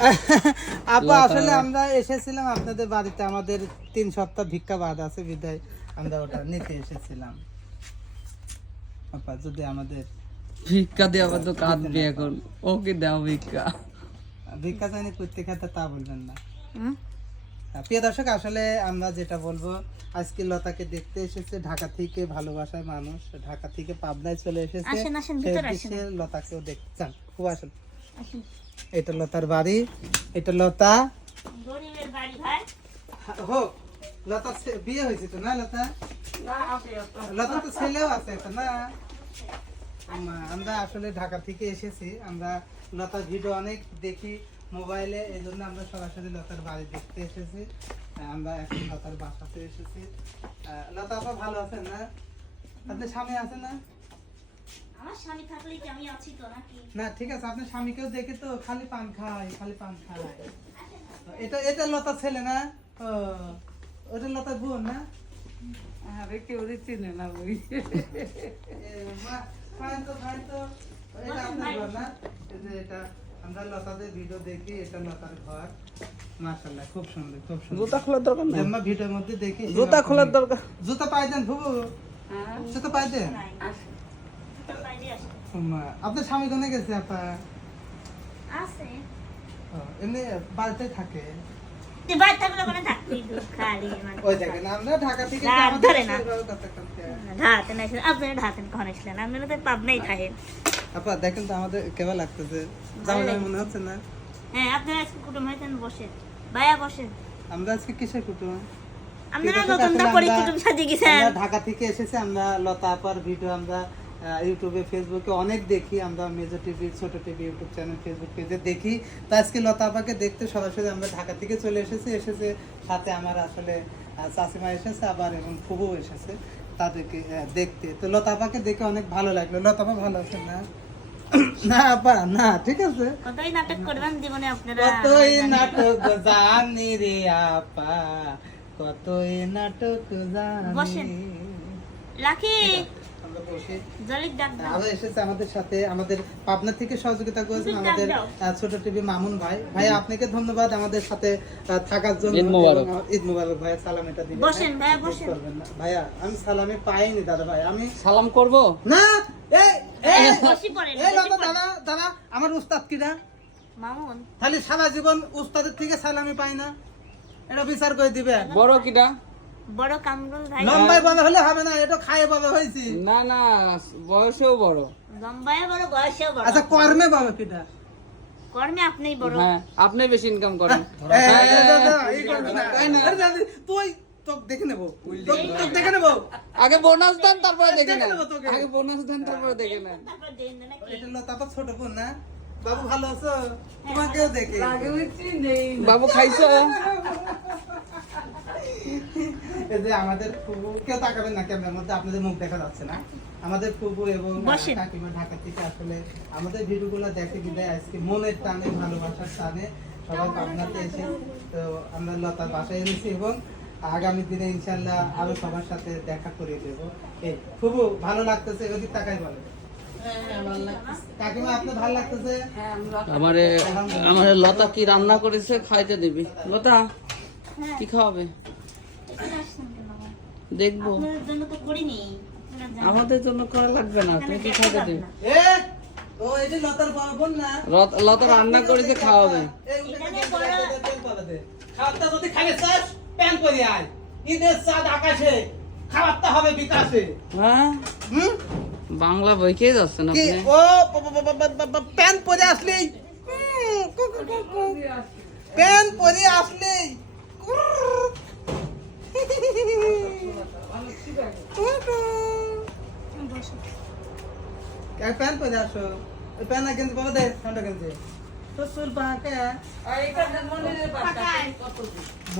আপু আসলে আমরা এসেছিলাম আপনাদের বাড়িতে। আমাদের তিন সপ্তাহ ভিক্ষা বাদ আছে বিদায়। আমরা ওটা নিতে এসেছিলাম। আপা যদি আমাদের ভিক্ষা দিয়ে আবার তো কাঁদবে এখন। ওকে দাও ভিক্ষা। ভিক্ষা চাইনি করতে খেতে তা বলবেন না। হ্যাঁ, প্রিয় দর্শক আসলে আমরা যেটা বলব আজকে লতাকে দেখতে এসেছে ঢাকা থেকে ভালোবাসার মানুষ। ঢাকা থেকে পাবনায় চলে এসেছে। আসেন, আসেন, সেই ভিতরে আসেন। উদ্দেশ্যে লতাকেও দেখতে চান। খুব আসেন। এটা লতার বাড়ি এটা লতা গরিবের বাড়ি লতা বিয়ে হয়েছে তো না লতা? লতা তো ছেলেও আছে একটা না? আমরা আসলে ঢাকা থেকে এসেছি আমরা লতার ভিডিও অনেক দেখি মোবাইলে এই জন্য আমরা সরাসরি লতার বাড়ি দেখতে এসেছি। আমরা এখন লতার বাসাতে এসেছি। লতা আপা ভালো আছেন না? আপনার স্বামী আছে না? আমার স্বামী থাকলেই কি আমি আছি তো নাকি? না ঠিক আছে আপনার স্বামীকেও দেখে তো খালি পান খায় খালি পান খায়। এটা এটা লতা ছেলে না? ও ওটা বোন না? আরে কেউ চিনে না বই। খান তো, খান তো। এটা আপনার ঘর না? এই যে এটা আমরা লতাদের ভিডিও দেখি এটা লতার ঘর। মাশাআল্লাহ খুব সুন্দর খুব সুন্দর। জুতা খোলার দরকার আমরা ভিডিওর মধ্যে দেখি। জুতা খোলার দরকার। জুতা পাই দেন ফুবু। জুতা পাই দেন নাই তো বাইরে আসে মা, আপনার স্বামী কোনে গেছে আপা? আছে। এমনি বাড়িতে থাকে। দেখেন তো পাবনাই থাকেন। আপা দেখেন তো আমাদের কেমন লাগতেছে। মনে হচ্ছে না? হ্যাঁ আপনারা আজকে কুটুম হয়েছেন বসেন? ভাইয়া বসেন। আমরা আজকে কিসের কুটুম? আপনারা নতুন করে কুটুম সাজিয়ে গেছেন। ঢাকা থেকে এসেছি আমরা লতা আপার ভিডিও আমরা ইউটিউবে ফেসবুকে অনেক দেখি আমরা মেজর টিভি ছোট টিভি ইউটিউব চ্যানেল ফেসবুক পেজে দেখি। তো আজকে লতা আপাকে দেখতে সরাসরি আমরা ঢাকা থেকে চলে এসেছি। এসেছে সাথে আমার আসলে চাচিমা এসেছে আবার এবং ফুবু এসেছে তাদেরকে দেখতে। তো লতা আপাকে দেখে অনেক ভালো লাগল। লতা আপা ভালো আছে না? না আপা না ঠিক আছে। কতই নাটক করবেন জীবনে আপনারা? কতই নাটক জানি রে আপা কতই নাটক বসেন। জানি লাকি আরও এসেছে আমাদের সাথে আমাদের পাবনা থেকে সহযোগিতা করেছেন আমাদের ছোট টিভি মামুন ভাই। ভাই আপনাকে ধন্যবাদ আমাদের সাথে থাকার জন্য। ঈদ মোবারক। ঈদ মুবারক ভাই সালাম এটা দিবেন বসেন ভাইয়া, মিস বসেন। করবেন না। ভাইয়া আমি সালামে পাইনি দাদা ভাই। আমি সালাম করব? না এই এই বসি পড়েন এই দাদা দাদা দাদা আমার উস্তাদ কিনা? মামুন। খালি সারা জীবন উস্তাদের থেকে সালামি পাই না। এটা বিচার করে দিবে বড় কিটা বড় কামরুল ভাই লম্বাই বলা হলে হবে না এটা খায় হয়েছে না না বয়সেও বড় লম্বায় বড় বয়সেও বড় আচ্ছা কর্মে বাবা কিটা কর্মে আপনিই বড় হ্যাঁ আপনি বেশি ইনকাম করেন তুই দেখে নেব দেখে নেব আগে বোনাস দেন তারপরে দেখে দেখে নেব আগে বোনাস দেন তারপরে দেখে তারপর এটা ছোট বোন না বাবু ভালো আছো তোমাকেও দেখে বাবু খাইছো এই যে আমাদের ফুবু কেউ তাকাবেন না ক্যামেরার মধ্যে আপনাদের মুখ দেখা যাচ্ছে না। আমাদের ফুবু এবং কাকিমা ঢাকা থেকে আসলে আমাদের ভিডিওগুলো দেখে বিদায় আজকে মনের টানে ভালোবাসার টানে সবাই পাবনাতে এসে তো আমরা লতার বাসায় এনেছি এবং আগামী দিনে ইনশাল্লাহ আরও সবার সাথে দেখা করে দেবো। এই ফুবু ভালো লাগতেছে? ওদিক তাকাই বলে কাকিমা আপনার ভালো লাগতেছে? আমারে আমারে লতা কি রান্না করেছে? খাইতে দিবি। লতা কি খাওয়াবে এখানে আসছেন কেন বাবা? দেখব। আমাদের জন্য করা লাগবে না তুমি কি খাইতে দিবি এ ও এই যে না। রান্না খাওয়াবে। খাবারটা যদি খাবে চাস প্যান করে আয়। ঈদের চাঁদ আকাশে খাবারটা হবে বিকাশে। হ্যাঁ? হুম? বাংলা বইকেই যাচ্ছেন কি? ও ব- ব- প্যান পরে আসলেই। প্যান পরে আসলেই क्या पैन पे जासो ए पैन ना किंतु पकड़ ठंडा किंतु तो सुल पाके आ एक दिन मन में पाके